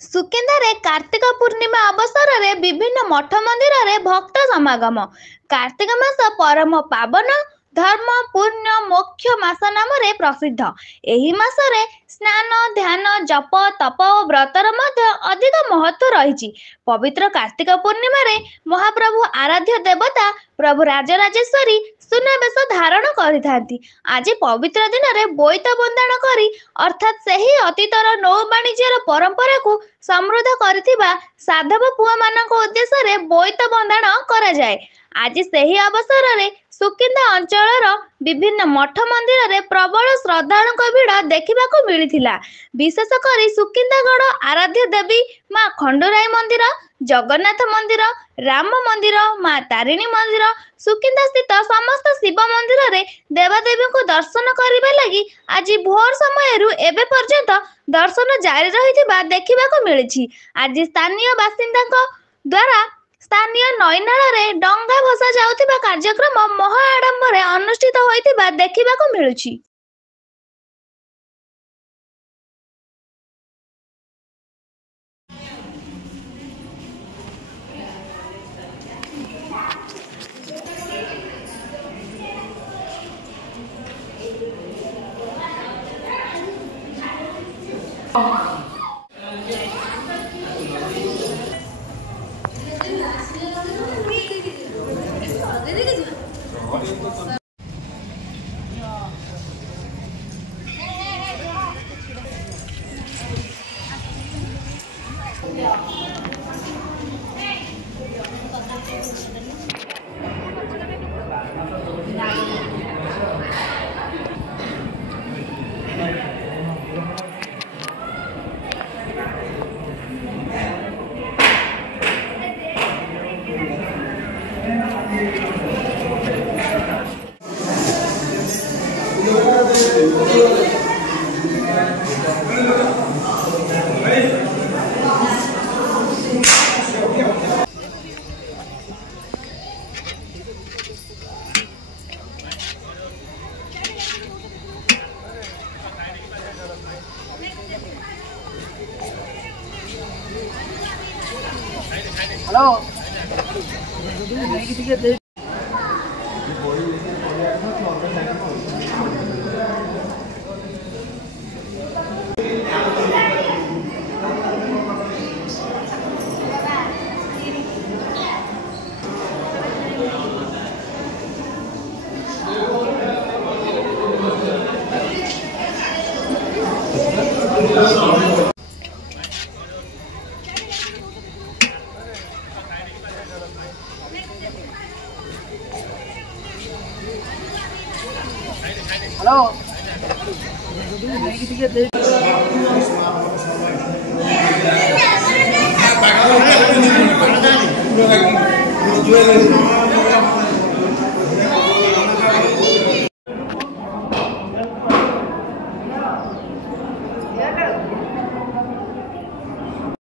ସୁକିନ୍ଦାରେ କାର୍ତ୍ତିକ ପୂର୍ଣ୍ଣିମା ଅବସରରେ ବିଭିନ୍ନ ମଠ ମନ୍ଦିରରେ ଭକ୍ତ ସମାଗମ। କାର୍ତ୍ତିକ ମାସ ପରମ ପାବନ, ଧର୍ମ, ପୁଣ୍ୟ, ମୋକ୍ଷ ମାସ ନାମରେ ପ୍ରସିଦ୍ଧ। ଏହି ମାସରେ ସ୍ନାନ, ଧ୍ୟାନ, ଜପ, ତପ ଓ ବ୍ରତର ମଧ୍ୟ ଅଧିକ ମହତ୍ତ୍ୱ ରହିଛି। ପବିତ୍ର କାର୍ତ୍ତିକ ପୂର୍ଣ୍ଣିମାରେ ମହାପ୍ରଭୁ ଆରାଧ୍ୟ ଦେବତା ପ୍ରଭୁ ରାଜରାଜେଶ୍ୱରୀ ସୁନାବେଶ ଧାରଣ କରିଥାନ୍ତି। ଆଜି ପବିତ୍ର ଦିନରେ ବୋଇତ ବନ୍ଦାଣ କରି ଅର୍ଥାତ୍ ସେହି ଅତୀତର ନୌବାଣିଜ୍ୟର ପରମ୍ପରାକୁ ସମୃଦ୍ଧ କରିଥିବା ସାଧବ ପୁଅମାନଙ୍କ ଉଦ୍ଦେଶ୍ୟରେ ବୋଇତ ବନ୍ଦାଣ କରାଯାଏ। ଆଜି ସେହି ଅବସରରେ ସୁକିନ୍ଦା ଅଞ୍ଚଳର ବିଭିନ୍ନ ମଠ ମନ୍ଦିରରେ ପ୍ରବଳ ଶ୍ରଦ୍ଧାଳୁଙ୍କ ଭିଡ଼ ଦେଖିବାକୁ ମିଳିଥିଲା। ବିଶେଷ କରି ସୁକିନ୍ଦାଗଡ଼ ଆରାଧ୍ୟ ଦେବୀ ମା ଖଣ୍ଡୁରାଇ ମନ୍ଦିର, ଜଗନ୍ନାଥ ମନ୍ଦିର, ରାମ ମନ୍ଦିର, ମା ତାରିଣୀ ମନ୍ଦିର, ସୁକିନ୍ଦାସ୍ଥିତ ସମସ୍ତ ଶିବ ମନ୍ଦିରରେ ଦେବାଦେବୀଙ୍କୁ ଦର୍ଶନ କରିବା ଲାଗି ଆଜି ଭୋର ସମୟରୁ ଏବେ ପର୍ଯ୍ୟନ୍ତ ଦର୍ଶନ ଜାରି ରହିଥିବା ଦେଖିବାକୁ ମିଳିଛି। ଆଜି ସ୍ଥାନୀୟ ବାସିନ୍ଦାଙ୍କ ଦ୍ୱାରା ସ୍ଥାନୀୟ ନଈନାଳରେ ଡଙ୍ଗା ଭସା ଯାଉଥିବା କାର୍ଯ୍ୟକ୍ରମ ମହା ଆଡମ୍ବରରେ ଅନୁଷ୍ଠିତ ହୋଇଥିବା ଦେଖିବାକୁ ମିଳୁଛି। Hello.